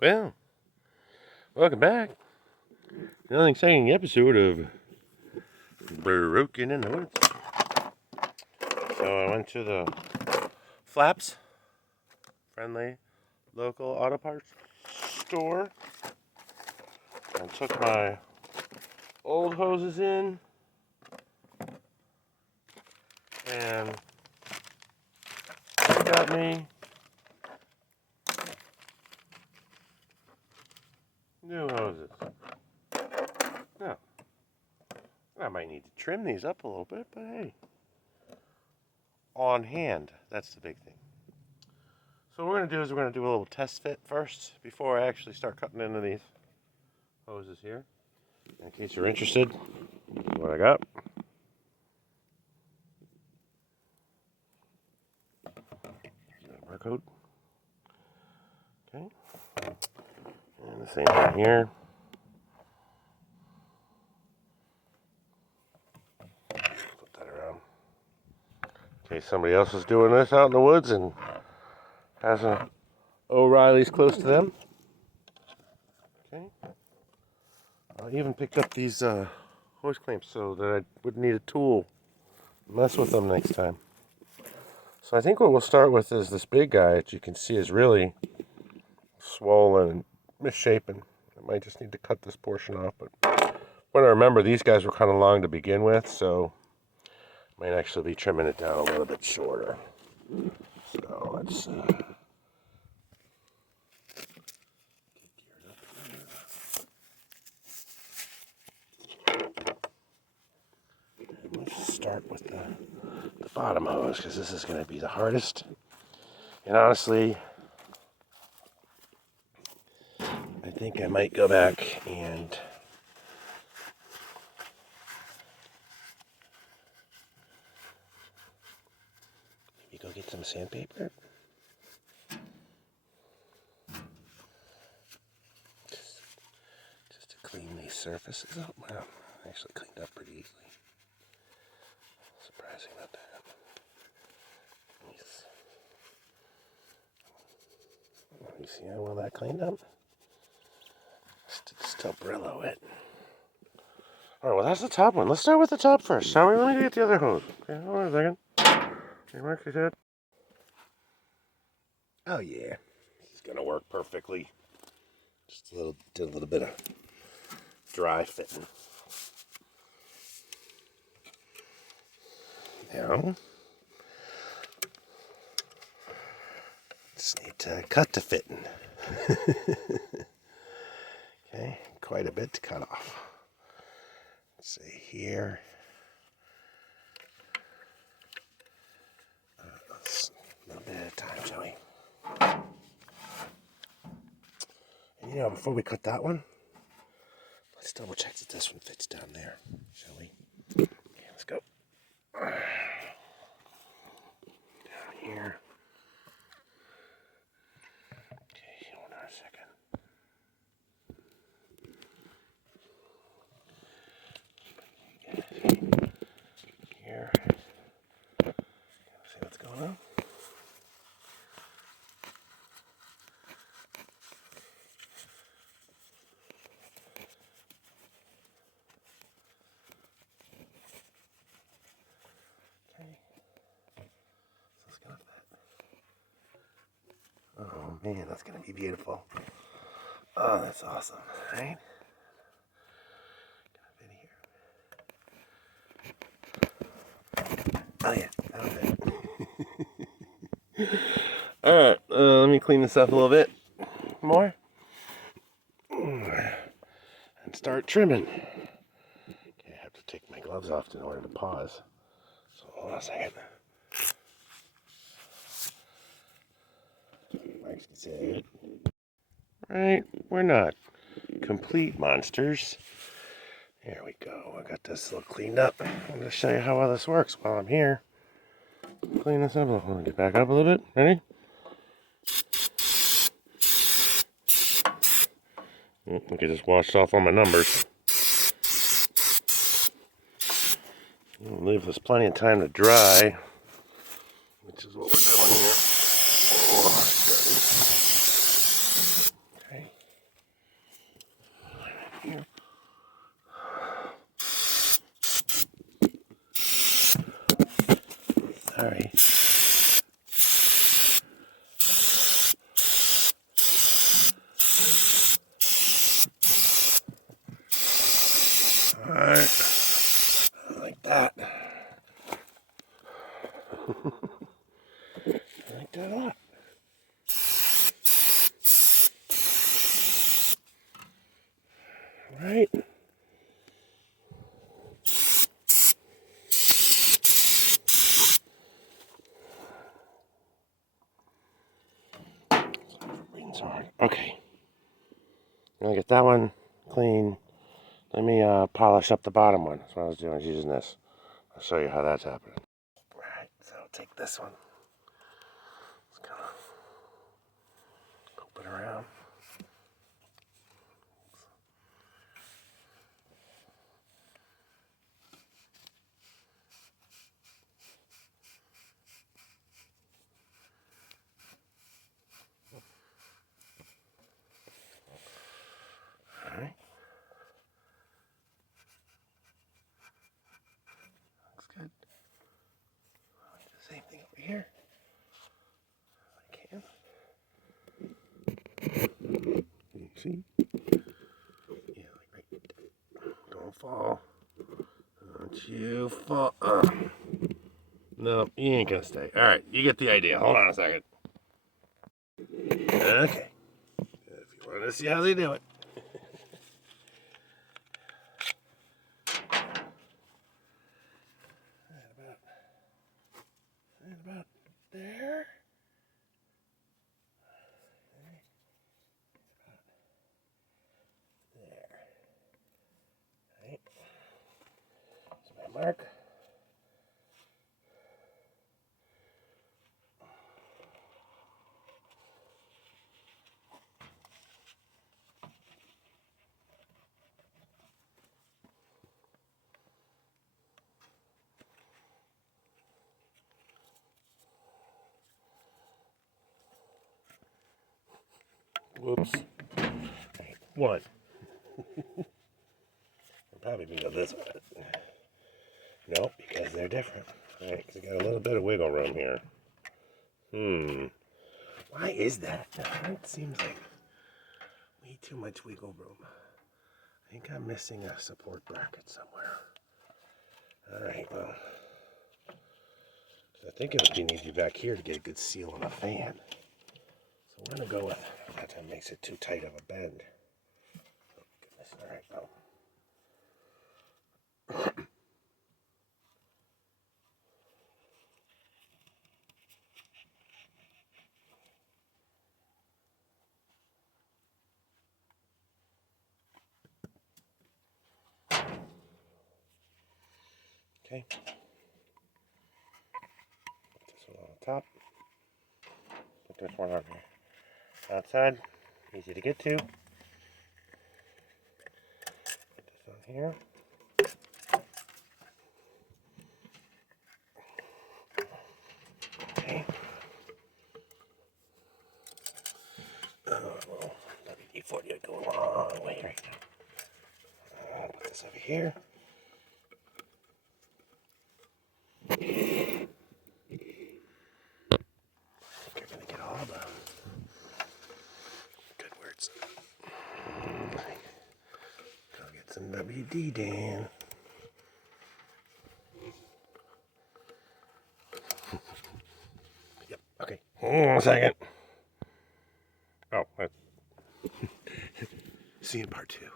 Well, welcome back. Another exciting episode of Broken in the Woods. So I went to the Flaps, friendly local auto parts store, and took my old hoses in, and they got me new hoses. Now, I might need to trim these up a little bit, but hey, on hand, that's the big thing. So what we're going to do is we're going to do a little test fit first before I actually start cutting into these hoses here. In case you're interested, what I got. Barcode. Okay. And the same thing here. Put that around. In case somebody else is doing this out in the woods and has an O'Reilly's close to them. Okay. I even picked up these hose clamps so that I wouldn't need a tool to mess with them next time. So I think what we'll start with is this big guy that you can see is really swollen and misshapen. I might just need to cut this portion off, but when I remember, these guys were kind of long to begin with, so I might actually be trimming it down a little bit shorter. So let's start with the bottom hose, because this is going to be the hardest. And honestly, I think I might go back and maybe go get some sandpaper. Just to clean these surfaces up. Wow, actually cleaned up pretty easily. Surprising about that. Nice. You see how well that cleaned up? Still Brillo it. Alright, well that's the top one. Let's start with the top first, shall we? Let me get the other hose. Okay, hold on a second. Okay, mark your head. Oh yeah. This is gonna work perfectly. Just did a little bit of dry fitting. Now, just need to cut the fitting. Okay, quite a bit to cut off. Let's see here. A little bit at a time, shall we? And before we cut that one, let's double check that this one fits down there, shall we? Okay, let's go. Down here. Okay, hold on a second. Here. See what's going on. Okay. So let's go with that. Oh man, that's gonna be beautiful. Oh, that's awesome, right? Oh yeah, that'll fit. Alright, let me clean this up a little bit more. And start trimming. Okay, I have to take my gloves off in order to pause. So hold on a second. Mike's can say, right, we're not complete monsters. There we go. I got this little cleaned up. I'm going to show you how well this works while I'm here. Clean this up a little. Get back up a little bit. Ready? Look, I just washed off all my numbers. We'll leave this plenty of time to dry, which is what we're doing here. Oh, okay. All right. All right. Like that. I like that a lot. All right. Okay. I'm gonna get that one clean. Let me polish up the bottom one. That's what I was doing. I was using this. I'll show you how that's happening. All right. So I'll take this one. Just kind of open around. All right. Looks good. I'll do the same thing over here. I can. You see? Yeah, like right there. Don't fall. Don't you fall. No, you ain't gonna stay. All right, you get the idea. Hold on a second. Okay. If you want to see how they do it. About there. There. Right. That's my mark. Whoops. Right. One. I'm probably gonna go this way. Nope, because they're different. Alright, because I got a little bit of wiggle room here. Why is that? It seems like way too much wiggle room. I think I'm missing a support bracket somewhere. Alright, well. I think it would need you back here to get a good seal on a fan. So we're going to go with that. That makes it too tight of a bend. Oh, goodness. Alright, well. Okay. Put this one on the top. Put this one on the outside. Easy to get to. Put this on here. Okay. Well, WD-40 would go a long way right now. Put this over here. I think you're going to get all the good words. Go get some WD, Dan. Yep, okay. Hold on a second. Oh, see you in part 2.